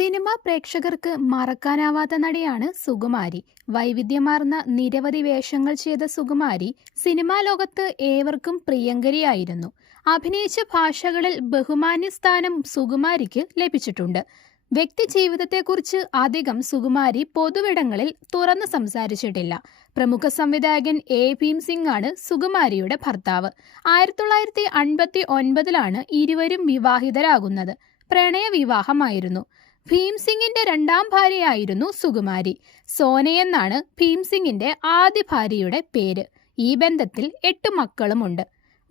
Cinema പ്രേക്ഷകർക്ക് മറക്കാനാവാത്ത നടിയാണ് സുകുമാരി. വൈവിധ്യമാർന്ന നിരവധി വേഷങ്ങൾ ചെയ്ത സുകുമാരി സിനിമാ ലോകത്ത് ഏവർക്കും പ്രിയങ്കരിയായിരുന്നു. അഭിനയിച്ച ഭാഷകളിൽ ബഹുമാന്യ സ്ഥാനം സുകുമാരിക്ക് ലഭിച്ചിട്ടുണ്ട്. വ്യക്തി ജീവിതത്തെക്കുറിച്ച് അധികം സുകുമാരി പൊതുവിടങ്ങളിൽ തുറന്നു സംസാരിച്ചിട്ടില്ല. പ്രമുഖ സംവിധായകൻ എ. ഭീം സിംഗ് ആണ് സുകുമാരിയുടെ ഭർത്താവ്. ആയിരത്തി തൊള്ളായിരത്തി അൻപത്തി ഒൻപതിലാണ് ഇരുവരും വിവാഹിതരാകുന്നത്. പ്രണയ വിവാഹമായിരുന്നു ഭീം സിംഗിന്റെ രണ്ടാം ഭാര്യയായിരുന്നു സുകുമാരി. സോനയെന്നാണ് ഭീംസിംഗിന്റെ ആദ്യ ഭാര്യയുടെ പേര്. ഈ ബന്ധത്തിൽ എട്ട് മക്കളുമുണ്ട്.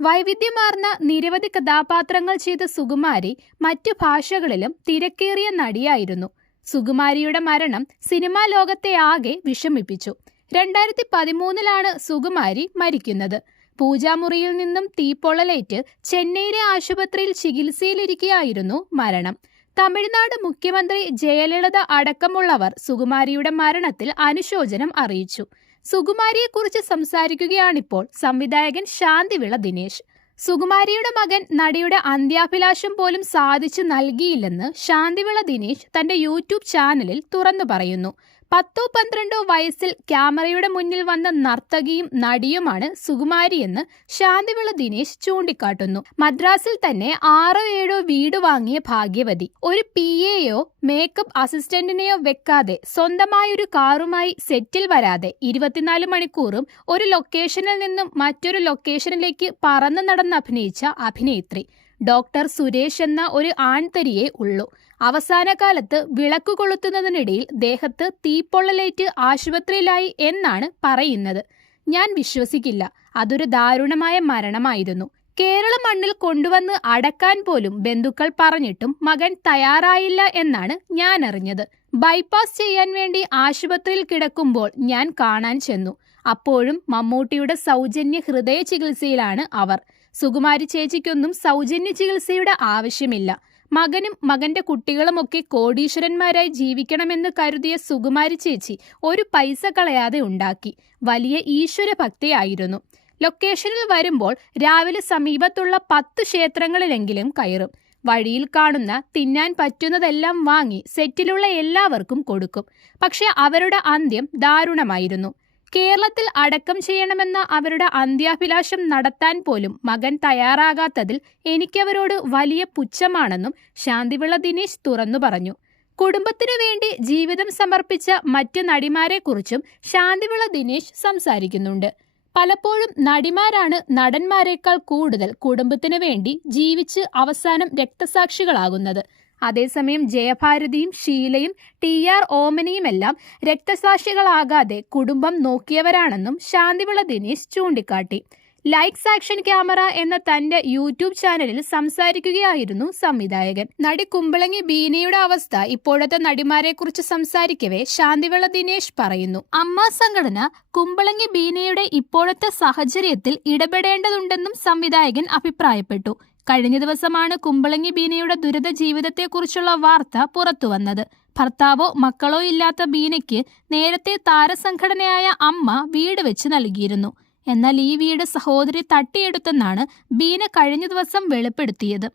വൈവിധ്യമാർന്ന നിരവധി കഥാപാത്രങ്ങൾ ചെയ്ത സുകുമാരി മറ്റു ഭാഷകളിലും തിരക്കേറിയ നടിയായിരുന്നു. സുകുമാരിയുടെ മരണം സിനിമാ ലോകത്തെ ആകെ വിഷമിപ്പിച്ചു. രണ്ടായിരത്തി പതിമൂന്നിലാണ് സുകുമാരി മരിക്കുന്നത്. പൂജാമുറിയിൽ നിന്നും തീപ്പൊള്ളലേറ്റ് ചെന്നൈയിലെ ആശുപത്രിയിൽ ചികിത്സയിലിരിക്കുകയായിരുന്നു മരണം. തമിഴ്നാട് മുഖ്യമന്ത്രി ജയലളിത അടക്കമുള്ളവർ സുകുമാരിയുടെ മരണത്തിൽ അനുശോചനം അറിയിച്ചു. സുകുമാരിയെക്കുറിച്ച് സംസാരിക്കുകയാണിപ്പോൾ സംവിധായകൻ ശാന്തിവിള ദിനേശ്. സുകുമാരിയുടെ മകൻ നടിയുടെ അന്ത്യാഭിലാഷം പോലും സാധിച്ചു നൽകിയില്ലെന്ന് ശാന്തിവിള ദിനേശ് തന്റെ യൂട്യൂബ് ചാനലിൽ തുറന്നു പറയുന്നു. പത്തോ പന്ത്രണ്ടോ വയസ്സിൽ ക്യാമറയുടെ മുന്നിൽ വന്ന നർത്തകിയും നടിയുമാണ് സുകുമാരിയെന്ന് ശാന്തിവിള ദിനേശ് ചൂണ്ടിക്കാട്ടുന്നു. മദ്രാസിൽ തന്നെ ആറോ ഏഴോ വീട് വാങ്ങിയ ഭാഗ്യവതി. ഒരു പി എയോ മേക്കപ്പ് അസിസ്റ്റന്റിനെയോ വെക്കാതെ സ്വന്തമായൊരു കാറുമായി സെറ്റിൽ വരാതെ ഇരുപത്തിനാല് മണിക്കൂറും ഒരു ലൊക്കേഷനിൽ നിന്നും മറ്റൊരു ലൊക്കേഷനിലേക്ക് പറന്ന് നടന്ന് അഭിനയിച്ച അഭിനേത്രി. ഡോക്ടർ സുരേഷ് എന്ന ഒരു ആൺതരിയെ ഉള്ളൂ. അവസാന കാലത്ത് വിളക്ക് കൊളുത്തുന്നതിനിടയിൽ ദേഹത്ത് തീപ്പൊള്ളലേറ്റ് ആശുപത്രിയിലായി എന്നാണ് പറയുന്നത്. ഞാൻ വിശ്വസിക്കില്ല. അതൊരു ദാരുണമായ മരണമായിരുന്നു. കേരള മണ്ണിൽ കൊണ്ടുവന്ന് അടക്കാൻ പോലും ബന്ധുക്കൾ പറഞ്ഞിട്ടും മകൻ തയ്യാറായില്ല എന്നാണ് ഞാൻ അറിഞ്ഞത് ബൈപ്പാസ് ചെയ്യാൻ വേണ്ടി ആശുപത്രിയിൽ കിടക്കുമ്പോൾ ഞാൻ കാണാൻ ചെന്നു. അപ്പോഴും മമ്മൂട്ടിയുടെ സൗജന്യ ഹൃദയ ചികിത്സയിലാണ് അവർ. സുകുമാരി ചേച്ചിക്കൊന്നും സൗജന്യ ചികിത്സയുടെ ആവശ്യമില്ല. മകനും മകന്റെ കുട്ടികളുമൊക്കെ കോടീശ്വരന്മാരായി ജീവിക്കണമെന്ന് കരുതിയ സുകുമാരി ചേച്ചി ഒരു പൈസ കളയാതെ ഉണ്ടാക്കി. വലിയ ഈശ്വര ഭക്തിയായിരുന്നു ലൊക്കേഷനിൽ വരുമ്പോൾ രാവിലെ സമീപത്തുള്ള പത്ത് ക്ഷേത്രങ്ങളിലെങ്കിലും കയറും. വഴിയിൽ കാണുന്ന തിന്നാൻ പറ്റുന്നതെല്ലാം വാങ്ങി സെറ്റിലുള്ള എല്ലാവർക്കും കൊടുക്കും. പക്ഷെ അവരുടെ അന്ത്യം ദാരുണമായിരുന്നു. കേരളത്തിൽ അടക്കം ചെയ്യണമെന്ന അവരുടെ അന്ത്യാഭിലാഷം നടത്താൻ പോലും മകൻ തയ്യാറാകാത്തതിൽ എനിക്കവരോട് വലിയ പുച്ഛമാണെന്നും ശാന്തിവിള ദിനേശ് തുറന്നു പറഞ്ഞു. കുടുംബത്തിനു വേണ്ടി ജീവിതം സമർപ്പിച്ച മറ്റ് നടിമാരെക്കുറിച്ചും ശാന്തിവിള ദിനേശ് സംസാരിക്കുന്നുണ്ട്. പലപ്പോഴും നടിമാരാണ് നടന്മാരെക്കാൾ കൂടുതൽ കുടുംബത്തിനു വേണ്ടി ജീവിച്ച് അവസാനം രക്തസാക്ഷികളാകുന്നത്. അതേസമയം ജയഭാരതിയും ഷീലയും ടി ആർ ഓമനയുമെല്ലാം രക്തസാക്ഷികളാകാതെ കുടുംബം നോക്കിയവരാണെന്നും ശാന്തിവിള ദിനേശ് ചൂണ്ടിക്കാട്ടി. ലൈക്സ് ആക്ഷൻ ക്യാമറ എന്ന തന്റെ യൂട്യൂബ് ചാനലിൽ സംസാരിക്കുകയായിരുന്നു സംവിധായകൻ. നടി കുമ്പളങ്ങി ബീനയുടെ അവസ്ഥ ഇപ്പോഴത്തെ നടിമാരെ കുറിച്ച് സംസാരിക്കവേ ശാന്തിവിള ദിനേശ് പറയുന്നു. അമ്മ സംഘടന കുമ്പളങ്ങി ബീനയുടെ ഇപ്പോഴത്തെ സാഹചര്യത്തിൽ ഇടപെടേണ്ടതുണ്ടെന്നും സംവിധായകൻ അഭിപ്രായപ്പെട്ടു. കഴിഞ്ഞ ദിവസമാണ് കുമ്പളങ്ങി ബീനയുടെ ദുരിത ജീവിതത്തെക്കുറിച്ചുള്ള വാർത്ത പുറത്തുവന്നത്. ഭർത്താവോ മക്കളോ ഇല്ലാത്ത ബീനയ്ക്ക് നേരത്തെ താരസംഘടനയായ അമ്മ വീട് വെച്ച് നൽകിയിരുന്നു. എന്നാൽ ഈ വീട് സഹോദരി തട്ടിയെടുത്തെന്നാണ് ബീന കഴിഞ്ഞ ദിവസം വെളിപ്പെടുത്തിയത്.